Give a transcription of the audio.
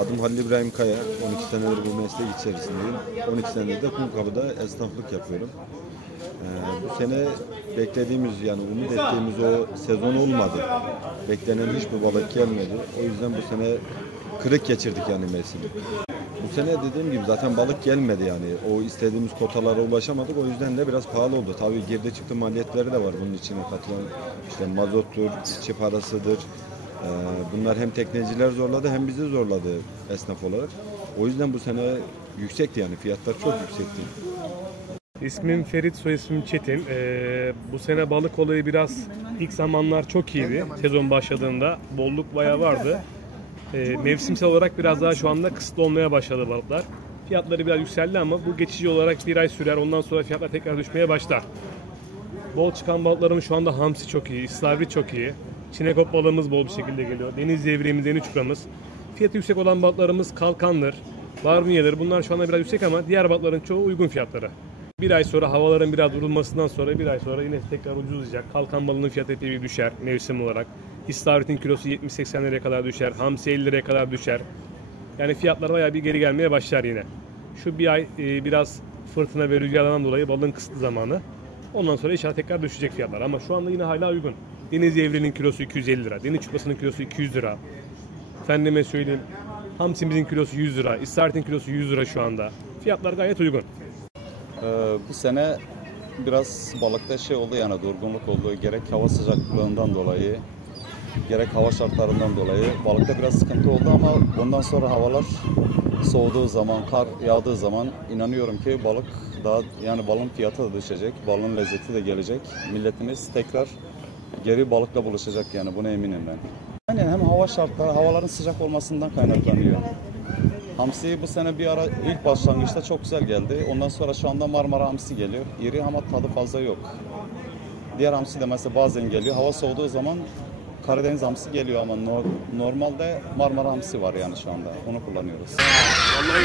Adım Halil İbrahim Kaya, 12 senedir bu meslek içerisindeyim. 12 senedir de Kumkapı'da esnaflık yapıyorum. Bu sene beklediğimiz, yani umut ettiğimiz o sezon olmadı. Beklenen hiçbir balık gelmedi. O yüzden bu sene kırık geçirdik yani mevsimi. Bu sene dediğim gibi zaten balık gelmedi yani. O istediğimiz kotalara ulaşamadık. O yüzden de biraz pahalı oldu. Tabii girdi çıktı maliyetleri de var bunun içine katılan. İşte mazottur, işçi parasıdır. Bunlar hem tekneciler zorladı hem bizi zorladı esnaf olarak. O yüzden bu sene yüksekti yani. Fiyatlar çok yüksekti. İsmim Ferit, soy ismim Çetin. Bu sene balık olayı biraz ilk zamanlar çok iyiydi. Sezon başladığında bolluk bayağı vardı. Mevsimsel olarak biraz daha şu anda kısıtlı olmaya başladı balıklar. Fiyatları biraz yükseldi ama bu geçici olarak bir ay sürer. Ondan sonra fiyatlar tekrar düşmeye başlar. Bol çıkan balıklarımız şu anda hamsi çok iyi, istavrit çok iyi. Çinekop balığımız bol bir şekilde geliyor. Deniz zevriğimiz, deniz çupramız. Fiyatı yüksek olan balıklarımız kalkandır, barbunyedir. Bunlar şu anda biraz yüksek ama diğer balıkların çoğu uygun fiyatlara. Bir ay sonra havaların biraz durulmasından sonra bir ay sonra yine tekrar ucuzlayacak. Kalkan balığının fiyatı epey bir düşer mevsim olarak. İstavritin kilosu 70-80 liraya kadar düşer. Hamsi 50 liraya kadar düşer. Yani fiyatlar bayağı bir geri gelmeye başlar yine. Şu bir ay biraz fırtına ve rüzgardan dolayı balığın kısıtlı zamanı. Ondan sonra inşallah tekrar düşecek fiyatlar ama şu anda yine hala uygun. Deniz zevrinin kilosu 250 lira, deniz çupasının kilosu 200 lira. Efendime söyleyeyim, hamsimizin kilosu 100 lira, istavritin kilosu 100 lira şu anda. Fiyatlar gayet uygun. Bu sene biraz balıkta şey oldu yani durgunluk oldu. Gerek hava sıcaklığından dolayı, gerek hava şartlarından dolayı balıkta biraz sıkıntı oldu ama bundan sonra havalar soğuduğu zaman, kar yağdığı zaman inanıyorum ki balık daha yani balın fiyatı da düşecek, balın lezzeti de gelecek. Milletimiz tekrar geri balıkla buluşacak yani buna eminim ben. Aynen hem hava şartları, havaların sıcak olmasından kaynaklanıyor. Hamsi bu sene bir ara ilk başlangıçta çok güzel geldi. Ondan sonra şu anda Marmara hamsi geliyor. İri ama tadı fazla yok. Diğer hamsi de mesela bazen geliyor. Hava soğuduğu zaman Karadeniz hamsi geliyor ama normalde Marmara hamsi var yani şu anda. Onu kullanıyoruz. Vallahi